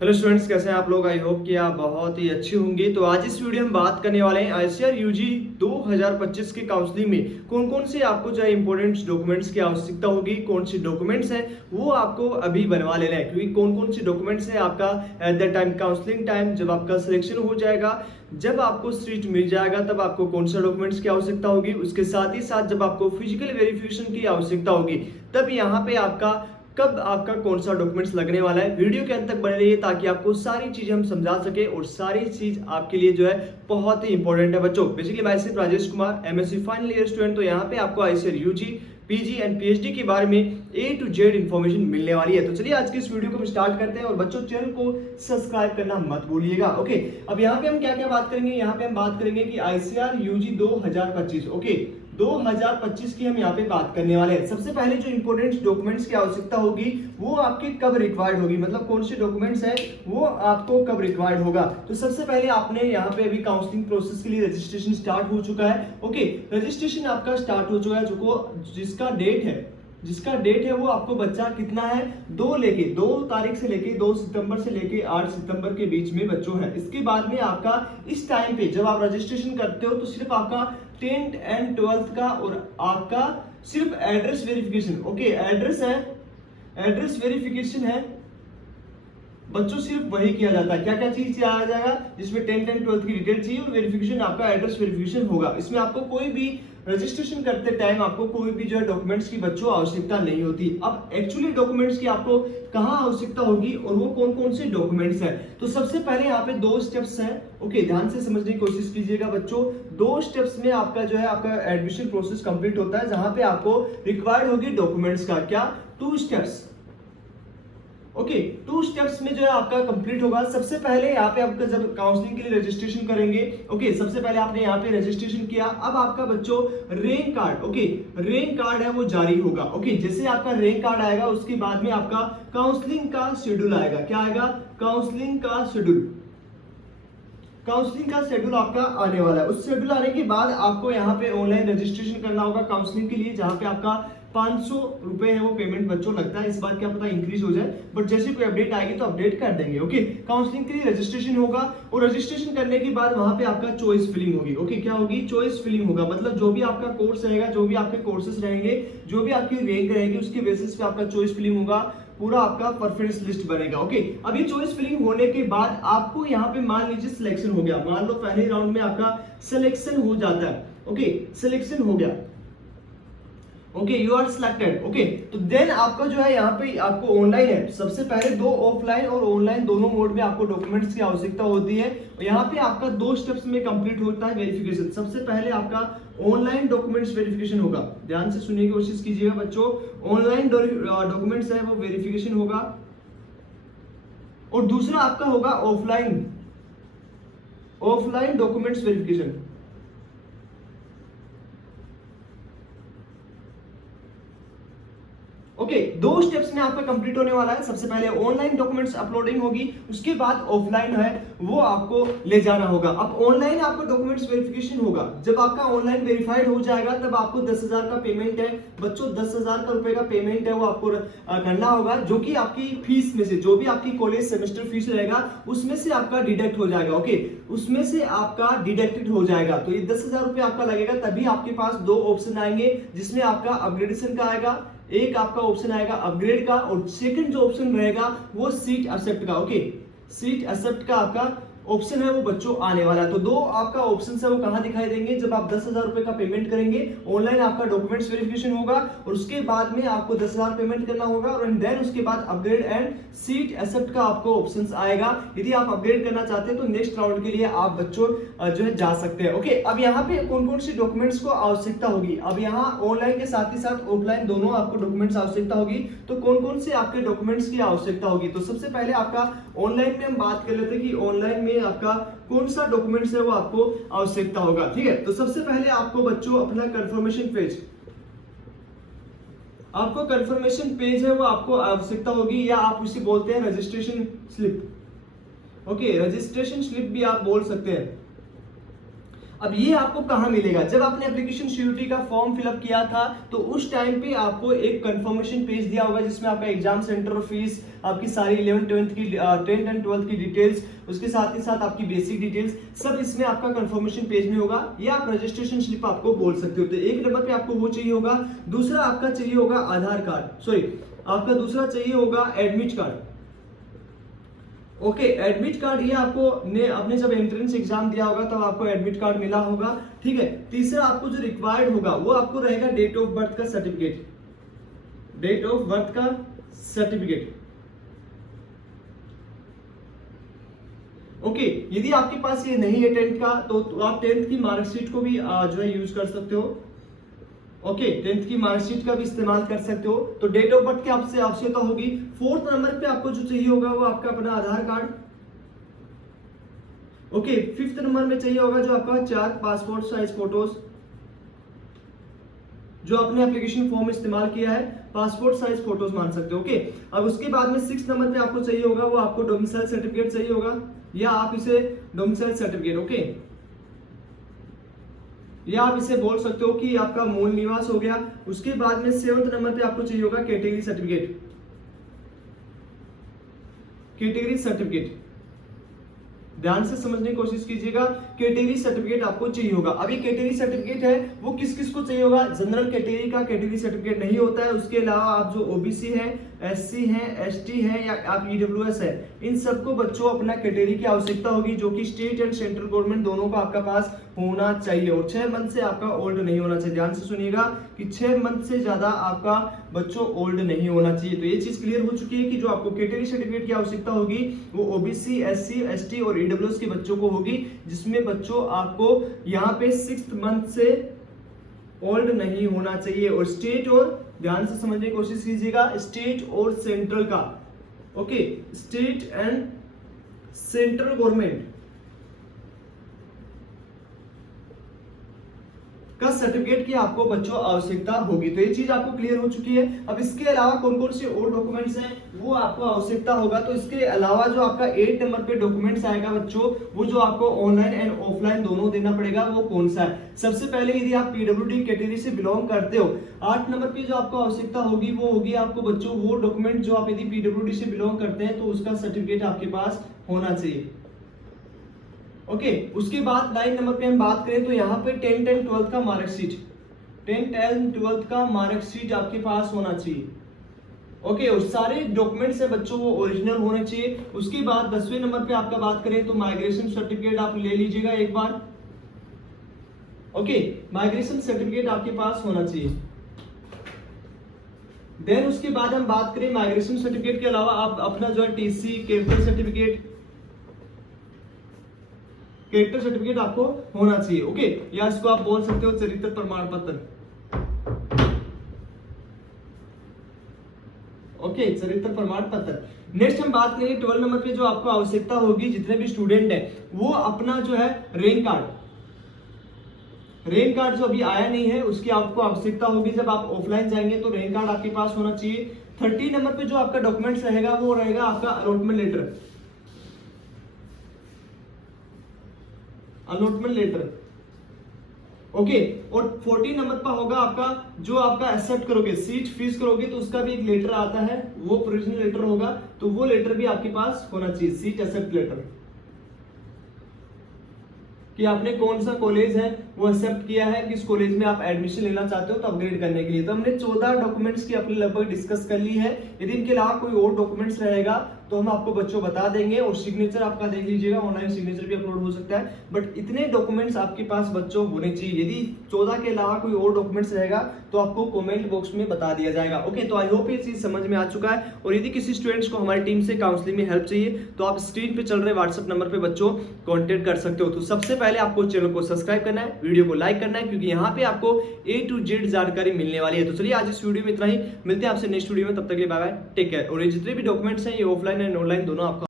Hello students, कैसे हैं आप लोग। आई होप कि आप बहुत ही अच्छे होंगे। तो आज इस वीडियो में बात करने वाले हैं आईसीआर यूजी 2025 के काउंसलिंग में कौन कौन से आपको जो है इंपॉर्टेंट डॉक्यूमेंट्स की आवश्यकता होगी, कौन से डॉक्यूमेंट्स हैं वो आपको अभी बनवा लेना है। क्योंकि कौन कौन से डॉक्यूमेंट्स हैं आपका at the time counselling time, जब आपका सिलेक्शन हो जाएगा, जब आपको सीट मिल जाएगा, तब आपको कौन सा डॉक्यूमेंट्स की आवश्यकता होगी। उसके साथ ही साथ जब आपको फिजिकल वेरिफिकेशन की आवश्यकता होगी, तब यहाँ पे आपका कब आपका कौन सा डॉक्यूमेंट्स लगने वाला है। वीडियो के अंत तक बने रहिए ताकि आपको सारी चीजें हम समझा सके और सारी चीज आपके लिए जो है बहुत ही इंपॉर्टेंट है बच्चों। बेसिकली मैं सिर्फ Rajesh Kumar, MSc final year student. तो यहाँ पे आपको ICR UG, PG and PhD के बारे में ए टू जेड इन्फॉर्मेशन मिलने वाली है। तो चलिए आज के इस वीडियो को हम स्टार्ट करते हैं। और बच्चों, चैनल को सब्सक्राइब करना मत भूलिएगा। ओके, अब यहाँ पे हम क्या क्या बात करेंगे। यहाँ पे हम बात करेंगे कि आईसीआर यूजी 2025 ओके 2025 की हम यहाँ पे बात करने वाले हैं। सबसे पहले जो इंपोर्टेंट डॉक्यूमेंट्स की आवश्यकता होगी वो आपके कब रिक्वायर्ड होगी, मतलब कौन से डॉक्यूमेंट्स है वो आपको कब रिक्वायर्ड होगा। तो सबसे पहले आपने यहाँ पे अभी काउंसलिंग प्रोसेस के लिए रजिस्ट्रेशन स्टार्ट हो चुका है। ओके, रजिस्ट्रेशन आपका स्टार्ट हो चुका है। जिसका डेट है वो आपको बच्चा कितना है, 2 तारीख से लेके 2 सितंबर से लेके 8 सितंबर के बीच में बच्चों है। इसके बाद में आपका इस टाइम पे जब आप रजिस्ट्रेशन करते हो तो सिर्फ आपका 10th एंड 12th का और आपका सिर्फ address verification, okay address verification है बच्चों, सिर्फ वही किया जाता है। क्या क्या चीज किया जाएगा, जिसमें 10th एंड 12th की डिटेल चाहिए और वेरिफिकेशन आपका एड्रेस वेरिफिकेशन होगा। इसमें आपको कोई भी रजिस्ट्रेशन करते टाइम आपको कोई भी जो है डॉक्यूमेंट्स की बच्चों आवश्यकता नहीं होती। अब एक्चुअली डॉक्यूमेंट्स की आपको कहाँ आवश्यकता होगी और वो कौन कौन से डॉक्यूमेंट्स हैं। तो सबसे पहले यहाँ पे 2 स्टेप्स हैं। ओके, ध्यान से समझने की कोशिश कीजिएगा बच्चों। 2 स्टेप्स में आपका जो है आपका एडमिशन प्रोसेस कंप्लीट होता है, जहां पे आपको रिक्वायर्ड होगी डॉक्यूमेंट्स का क्या 2 स्टेप्स। ओके, 2 स्टेप्स में जो है आपका कंप्लीट होगा। सबसे पहले यहाँ पे आपका जब काउंसलिंग के लिए रजिस्ट्रेशन करेंगे, ओके, सबसे पहले आपने यहाँ पे रजिस्ट्रेशन किया। अब आपका बच्चों rank card, okay, rank card है वो जारी होगा। ओके, जैसे आपका रैंक कार्ड आएगा उसके बाद में आपका काउंसलिंग का शेड्यूल आएगा। क्या आएगा, काउंसलिंग का शेड्यूल आपका आने वाला है। उस शेड्यूल आने के बाद आपको यहाँ पे ऑनलाइन रजिस्ट्रेशन करना होगा काउंसलिंग के लिए, जहाँ पे आपका 500 रुपए है वो पेमेंट बच्चों लगता है। इस बार क्या पता इंक्रीज हो जाए, बट जैसे कोई अपडेट आएगी तो अपडेट कर देंगे। ओके, काउंसलिंग के लिए रजिस्ट्रेशन होगा और रजिस्ट्रेशन करने के बाद वहां पे आपका चॉइस फिलिंग होगी। ओके, क्या होगी, चॉइस फिलिंग होगा। मतलब जो भी आपका कोर्स रहेगा, जो भी आपके कोर्सेज रहेंगे, जो भी आपकी रैंक रहेगी, उसके बेसिस पे आपका चॉइस फिलिंग होगा, पूरा आपका प्रेफरेंस लिस्ट बनेगा। ओके, अब ये चॉइस फिलिंग होने के बाद आपको यहाँ पे मान लीजिए सिलेक्शन हो गया। मान लो पहले राउंड में आपका सिलेक्शन हो जाता है। ओके, सिलेक्शन हो गया, okay, you are selected. Okay, तो देन आपका जो है यहाँ पे आपको ऑनलाइन है। सबसे पहले 2 ऑफलाइन और ऑनलाइन दोनों मोड में आपको डॉक्यूमेंट्स की आवश्यकता होती है। और यहाँ पे आपका 2 स्टेप्स में कंप्लीट होता है वेरिफिकेशन। सबसे पहले आपका ऑनलाइन डॉक्यूमेंट्स वेरिफिकेशन होगा। ध्यान से सुनने की कोशिश कीजिएगा बच्चों। ऑनलाइन डॉक्यूमेंट्स है वो वेरिफिकेशन होगा और दूसरा आपका होगा offline documents verification. Okay, 2 steps में आपका कंप्लीट होने वाला है। सबसे पहले ऑनलाइन डॉक्यूमेंट्स अपलोडिंग होगी, उसके बाद ऑफलाइन है वो आपको ले जाना होगा। अब ऑनलाइन आपका डॉक्यूमेंट्स वेरिफिकेशन होगा। जब आपका ऑनलाइन वेरीफाइड हो जाएगा तब आपको 10,000 का पेमेंट है बच्चों, 10,000 का रुपए का पेमेंट है वो आपको करना होगा, जो कि आपकी फीस में से, जो भी आपकी कॉलेज सेमेस्टर फीस रहेगा उसमें से आपका डिडक्ट हो जाएगा। ओके, उसमें से आपका डिडक्टेड हो जाएगा। तो ये 10,000 रुपए आपका लगेगा। तभी आपके पास 2 ऑप्शन आएंगे, जिसमें आपका अपग्रेडेशन का आएगा, एक आपका ऑप्शन आएगा अपग्रेड का, और सेकंड जो ऑप्शन रहेगा वो सीट एक्सेप्ट का। ओके, सीट एक्सेप्ट का आपका ऑप्शन है वो बच्चों आने वाला है। तो 2 आपका ऑप्शन है वो कहां दिखाई देंगे, जब आप 10,000 रुपए का पेमेंट करेंगे, ऑनलाइन आपका डॉक्यूमेंट्स वेरिफिकेशन होगा और उसके बाद में आपको 10,000 पेमेंट करना होगा और देन उसके बाद अपग्रेड एंड सीट एक्सेप्ट का आपको ऑप्शन आएगा। यदि आप अपग्रेड करना चाहते हैं तो नेक्स्ट राउंड के लिए आप बच्चों जो है जा सकते हैं। ओके, अब यहाँ पे कौन कौन सी डॉक्यूमेंट्स को आवश्यकता होगी। अब यहाँ ऑनलाइन के साथ ही साथ ऑफलाइन दोनों आपको डॉक्यूमेंट्स आवश्यकता होगी। तो कौन कौन से आपके डॉक्यूमेंट्स की आवश्यकता होगी। तो सबसे पहले आपका ऑनलाइन में हम बात कर लेते हैं कि ऑनलाइन में आपका कौन सा डॉक्यूमेंट्स है वो आपको आवश्यकता होगा। ठीक है, तो सबसे पहले आपको बच्चों अपना कंफर्मेशन पेज है वो आपको आवश्यकता होगी, या आप उसे बोलते हैं registration slip. Okay, registration slip भी आप बोल सकते हैं। अब ये आपको कहाँ मिलेगा, जब आपने एप्लीकेशन सीयूटी का फॉर्म फिलअप किया था तो उस टाइम पे आपको एक कंफर्मेशन पेज दिया होगा जिसमें आपका एग्जाम सेंटर और फीस, आपकी सारी 11th 12th की 10th एंड 12th की डिटेल्स, उसके साथ ही साथ आपकी बेसिक डिटेल्स सब इसमें आपका कंफर्मेशन पेज में होगा, या आप रजिस्ट्रेशन स्लिप आपको बोल सकते हो। तो एक नंबर पे आपको वो चाहिए होगा। दूसरा आपका चाहिए होगा आधार कार्ड, सॉरी आपका दूसरा चाहिए होगा admit card. Okay, admit card ये आपने जब एंट्रेंस एग्जाम दिया होगा तब आपको एडमिट कार्ड मिला होगा, ठीक है। तीसरा आपको जो रिक्वायर्ड होगा वो आपको रहेगा डेट ऑफ बर्थ का सर्टिफिकेट, डेट ऑफ बर्थ का सर्टिफिकेट। ओके, यदि आपके पास ये नहीं है 10th का तो आप 10th की मार्कशीट को भी जो है यूज कर सकते हो। ओके, 10th की मार्कशीट का भी इस्तेमाल कर सकते हो। तो डेट ऑफ बर्थ की आपसे आवश्यकता होगी। 4th नंबर पे आपको जो चाहिए होगा वो आपका अपना आधार कार्ड। ओके, 5th नंबर में चाहिए होगा जो आपका 4 पासपोर्ट साइज फोटोज, जो आपने एप्लीकेशन फॉर्म में इस्तेमाल किया है, पासपोर्ट साइज फोटोज मान सकते हो। ओके, अब उसके बाद में 6th नंबर पे आपको चाहिए होगा वो आपको डोमिसाइल सर्टिफिकेट चाहिए होगा, या आप इसे डोमिसाइल सर्टिफिकेट, ओके, या आप इसे बोल सकते हो कि आपका मूल निवास हो गया। उसके बाद में 7th नंबर पे आपको चाहिए होगा कैटेगरी सर्टिफिकेट, कैटेगरी सर्टिफिकेट। ध्यान से समझने की कोशिश कीजिएगा, कैटेगरी सर्टिफिकेट आपको चाहिए होगा। अभी कैटेगरी सर्टिफिकेट है वो किस किस को चाहिए होगा, जनरल कैटेगरी का कैटेगरी सर्टिफिकेट नहीं होता है। उसके अलावा आप जो ओबीसी है, एससी है, एसटी है, या आप ईडब्ल्यूएस है, इन सबको बच्चों अपना कैटेगरी की आवश्यकता होगी, जो कि स्टेट एंड सेंट्रल गवर्नमेंट दोनों का आपका पास होना चाहिए, और 6 मंथ से आपका ओल्ड नहीं होना चाहिए। ध्यान से सुनिएगा कि 6 मंथ से ज्यादा आपका बच्चों ओल्ड नहीं होना चाहिए। तो ये चीज क्लियर हो चुकी है कि जो आपको कैटेगरी सर्टिफिकेट की आवश्यकता होगी वो ओबीसी, एससी, एसटी और ईडब्ल्यूएस के बच्चों को होगी, जिसमें बच्चों आपको यहाँ पे 6th मंथ से ओल्ड नहीं होना चाहिए। और स्टेट, और ध्यान से समझने की कोशिश कीजिएगा, स्टेट और सेंट्रल का, okay, state and central government का सर्टिफिकेट की आपको बच्चों आवश्यकता होगी। तो ये चीज आपको क्लियर हो चुकी है। अब इसके अलावा कौन कौन से और डॉक्यूमेंट्स हैं वो आपको आवश्यकता होगा। तो इसके अलावा जो आपका 8 नंबर पे डॉक्यूमेंट्स आएगा बच्चों, वो जो आपको ऑनलाइन एंड ऑफलाइन दोनों देना पड़ेगा, वो कौन सा है। सबसे पहले यदि आप पीडब्ल्यूडी कैटेगरी से बिलोंग करते हो, 8 नंबर पे जो आपको आवश्यकता होगी वो होगी आपको बच्चों वो डॉक्यूमेंट जो आप यदि पीडब्ल्यूडी से बिलोंग करते हैं तो उसका सर्टिफिकेट आपके पास होना चाहिए। ओके, उसके बाद 9 नंबर पे हम बात करें तो यहाँ पे 10th एंड 12th का मार्कशीट, 10th एंड 12th का मार्कशीट आपके पास होना चाहिए। ओके, और सारे डॉक्यूमेंट्स है बच्चों वो ओरिजिनल होने चाहिए। उसके बाद 10वें नंबर पे आपका बात करें तो माइग्रेशन सर्टिफिकेट आप ले लीजिएगा एक बार। ओके, माइग्रेशन सर्टिफिकेट आपके पास होना चाहिए। देन उसके बाद हम बात करें माइग्रेशन सर्टिफिकेट के अलावा आप अपना जो है TC, character certificate, character certificate आपको होना चाहिए। ओके, या इसको आप बोल सकते हो चरित्र प्रमाण पत्र। ओके, चरित्र प्रमाण पत्र। नेक्स्ट हम बात करेंगे 12 नंबर पे जो आपको आवश्यकता होगी, जितने भी स्टूडेंट है वो अपना जो है रैंक कार्ड, रैंक कार्ड जो अभी आया नहीं है उसकी आपको आवश्यकता होगी। जब आप ऑफलाइन जाएंगे तो रैंक कार्ड आपके पास होना चाहिए। 30 नंबर पे जो आपका डॉक्यूमेंट्स रहेगा वो रहेगा आपका allotment letter, allotment letter. Okay, और 14 नंबर पर होगा आपका जो आपका एक्सेप्ट करोगे, सीट फीस करोगे तो उसका भी एक लेटर आता है, वो प्रोविजनल लेटर होगा, तो वो लेटर भी आपके पास होना चाहिए, सीट एक्सेप्ट लेटर, कि आपने कौन सा कॉलेज है वो एक्सेप्ट किया है, किस कॉलेज में आप एडमिशन लेना चाहते हो तो अपग्रेड करने के लिए। तो हमने 14 डॉक्यूमेंट्स की अपनी लगभग डिस्कस कर ली है। यदि इनके अलावा कोई और डॉक्यूमेंट्स रहेगा तो हम आपको बच्चों बता देंगे। और सिग्नेचर आपका देख लीजिएगा, ऑनलाइन सिग्नेचर भी अपलोड हो सकता है, बट इतने डॉक्यूमेंट्स आपके पास बच्चों होने चाहिए। यदि 14 के अलावा कोई और डॉक्यूमेंट्स रहेगा तो आपको कमेंट बॉक्स में बता दिया जाएगा। ओके, तो आई होप ये चीज समझ में आ चुका है। और यदि किसी स्टूडेंट्स को हमारी टीम से काउंसलिंग में हेल्प चाहिए तो आप स्क्रीन पे चल रहे व्हाट्सएप नंबर पे बच्चों कॉन्टेक्ट कर सकते हो। तो सबसे पहले आपको चैनल को सब्सक्राइब करना है, वीडियो को लाइक करना है, क्योंकि यहाँ पे आपको A to Z जानकारी मिलने वाली है। तो चलिए आज इस वीडियो में इतना ही, मिलते हैं आपसे नेक्स्ट वीडियो में, तब तक के लिए बाय बाय, टेक केयर। और ये जितने भी डॉक्यूमेंट्स हैं ये ऑफलाइन एंड ऑनलाइन दोनों आपको